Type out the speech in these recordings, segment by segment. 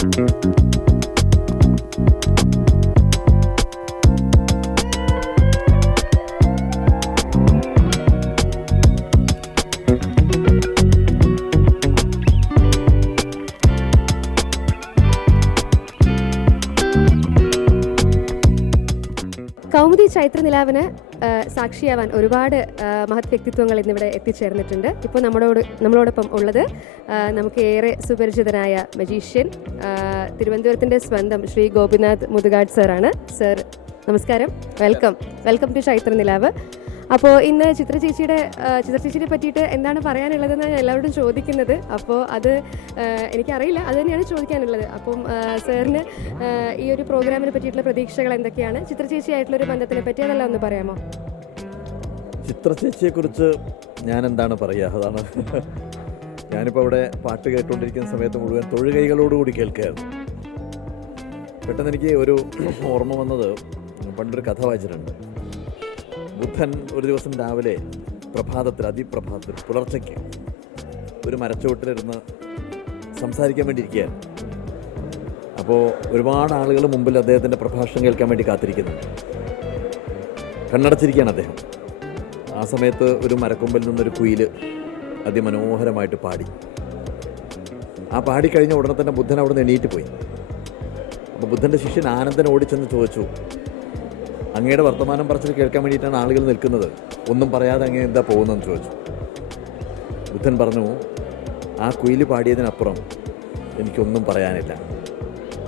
Thank you. Kaumudi Chaitra നിലാവിന് സാക്ഷിയാവാൻ ഒരുപാട് മഹത് വ്യക്തിത്വങ്ങൾ ഇന്നിവിടെ എത്തിച്ചേർന്നിട്ടുണ്ട്. ഇപ്പോൾ നമ്മളോട് നമ്മളോടൊപ്പം ഉള്ളത് നമുക്ക് ഏറെ സുപരിചിതനായ മജീഷ്യൻ തിരുവനന്തപുരത്തിന്റെ സ്വന്തം ശ്രീ ഗോപിനാഥ് മുതുകാട് സാറാണ്. സർ നമസ്കാരം. വെൽക്കം വെൽക്കം ടു ചൈത്ര നിലാവ് അപ്പോൾ ഇന്ന് ചിത്ര ചേച്ചിയുടെ ചിത്ര ചേച്ചിയെ പറ്റിയിട്ട് എന്താണ് പറയാനുള്ളതെന്ന് ഞാൻ എല്ലാവരോടും ചോദിക്കുന്നത്. അപ്പോൾ അത് എനിക്കറിയില്ല. അത് തന്നെയാണ് ചോദിക്കാനുള്ളത്. അപ്പം സാറിന് ഈ ഒരു പ്രോഗ്രാമിനെ പറ്റിയിട്ടുള്ള പ്രതീക്ഷകൾ എന്തൊക്കെയാണ്? ചിത്ര ചേച്ചിയായിട്ടുള്ള ഒരു ബന്ധത്തിനെ പറ്റി അതെല്ലാം ഒന്ന് പറയാമോ? ചിത്ര ചേച്ചിയെക്കുറിച്ച് ഞാൻ എന്താണ് പറയുക അതാണ്. ഞാനിപ്പോൾ അവിടെ പാട്ട് കേട്ടുകൊണ്ടിരിക്കുന്ന സമയത്ത് മുഴുവൻ തൊഴുകൈകളോടുകൂടി കേൾക്കുകയായിരുന്നു പെട്ടെന്ന് എനിക്ക് ഒരു ഓർമ്മ വന്നത് പണ്ടൊരു കഥ വായിച്ചിട്ടുണ്ട്. ബുദ്ധൻ ഒരു ദിവസം രാവിലെ പ്രഭാതത്തിൽ അതിപ്രഭാതത്തിൽ പുലർച്ചയ്ക്ക് ഒരു മരച്ചുവട്ടിലിരുന്ന് സംസാരിക്കാൻ വേണ്ടി ഇരിക്കുകയാണ്. അപ്പോൾ ഒരുപാട് ആളുകൾ മുമ്പിൽ അദ്ദേഹത്തിന്റെ പ്രഭാഷണം കേൾക്കാൻ വേണ്ടി കാത്തിരിക്കുന്നുണ്ട് കണ്ണടച്ചിരിക്കുകയാണ് അദ്ദേഹം. ആ സമയത്ത് ഒരു മരക്കൊമ്പിൽ നിന്നൊരു കുയിൽ അതിമനോഹരമായിട്ട് പാടി. ആ പാടി കഴിഞ്ഞ ഉടനെ തന്നെ ബുദ്ധൻ അവിടെ നിന്ന് എണീറ്റ് പോയി. അപ്പോൾ ബുദ്ധന്റെ ശിഷ്യൻ ആനന്ദൻ ഓടിച്ചെന്ന് ചോദിച്ചു അങ്ങയുടെ വർത്തമാനം പറച്ചിൽ കേൾക്കാൻ വേണ്ടിയിട്ടാണ് ആളുകൾ നിൽക്കുന്നത്. ഒന്നും പറയാതെ അങ്ങ് എന്താ പോകുന്നതെന്ന് ചോദിച്ചു. ബുദ്ധൻ പറഞ്ഞു ആ കുയിൽ പാടിയതിനപ്പുറം എനിക്കൊന്നും പറയാനില്ല.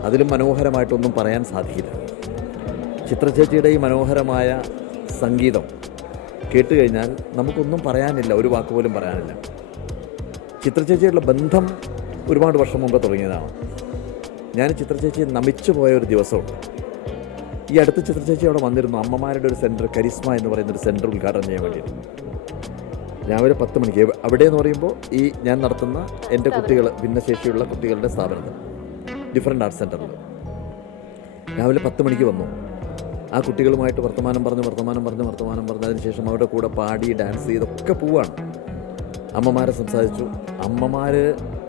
അതിലും മനോഹരമായിട്ടൊന്നും പറയാൻ സാധിക്കില്ല. ചിത്രചേച്ചിയുടെ ഈ മനോഹരമായ സംഗീതം കേട്ട് കഴിഞ്ഞാൽ നമുക്കൊന്നും പറയാനില്ല ഒരു വാക്ക് പോലും പറയാനില്ല. ചിത്രചേച്ചിയുള്ള ബന്ധം ഒരുപാട് വർഷം മുമ്പ് തുടങ്ങിയതാണ്. ഞാൻ ചിത്രചേച്ചിയെ നമിച്ചു പോയ ഒരു ദിവസമുണ്ട്. ഈ അടുത്ത ചിത്രചേച്ചി അവിടെ വന്നിരുന്നു. അമ്മമാരുടെ ഒരു സെന്റർ കരിസ്മ എന്ന് പറയുന്ന ഒരു സെന്റർ ഉദ്ഘാടനം ചെയ്യാൻ വേണ്ടിയിട്ട്. രാവിലെ പത്ത് മണിക്ക്. അവിടെ എന്ന് പറയുമ്പോൾ ഈ ഞാൻ നടത്തുന്ന എന്റെ കുട്ടികൾ ഭിന്നശേഷിയുള്ള കുട്ടികളുടെ സ്ഥാപനത്തിൽ ഡിഫറെന്റ് ആർട്സ് സെന്ററിൽ രാവിലെ പത്ത് മണിക്ക് വന്നു. ആ കുട്ടികളുമായിട്ട് വർത്തമാനം പറഞ്ഞ് വർത്തമാനം പറഞ്ഞ് വർത്തമാനം പറഞ്ഞതിന് അതിനുശേഷം അവരുടെ കൂടെ പാടി ഡാൻസ് ചെയ്തൊക്കെ പോവാണ്. അമ്മമാരെ സംസാരിച്ചു. അമ്മമാർ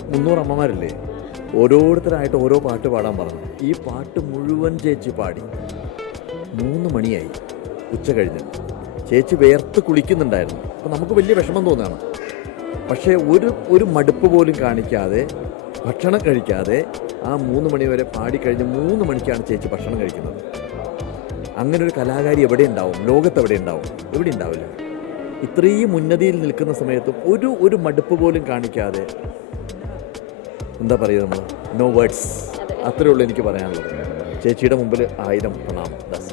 മുന്നൂറ് അമ്മമാരില്ലേ? ഓരോരുത്തരായിട്ട് ഓരോ പാട്ട് പാടാൻ പറഞ്ഞു. ഈ പാട്ട് മുഴുവൻ ചേച്ചി പാടി. മൂന്ന് മണിയായി. ഉച്ച കഴിഞ്ഞ്. ചേച്ചി വേർത്ത് കുളിക്കുന്നുണ്ടായിരുന്നു. അപ്പോൾ നമുക്ക് വലിയ വിഷമം തോന്നുകയാണ്. പക്ഷേ ഒരു ഒരു മടുപ്പ് പോലും കാണിക്കാതെ ഭക്ഷണം കഴിക്കാതെ ആ മൂന്ന് മണി വരെ പാടിക്കഴിഞ്ഞ് മൂന്ന് മണിക്കാണ് ചേച്ചി ഭക്ഷണം കഴിക്കുന്നത്. അങ്ങനെ ഒരു കലാകാരി എവിടെ ഉണ്ടാവും? ലോകത്ത് എവിടെ ഉണ്ടാവും? എവിടെ ഉണ്ടാവില്ല. ഇത്രയും ഉന്നതിയിൽ നിൽക്കുന്ന സമയത്തും ഒരു ഒരു മടുപ്പ് പോലും കാണിക്കാതെ എന്താ പറയുക നമ്മൾ നോ വേർഡ്സ് അത്രയേ ഉള്ളൂ എനിക്ക് പറയാനുള്ളത്. ചേച്ചിയുടെ മുമ്പിൽ ആയിരം പ്രണാമം. ദാസ്.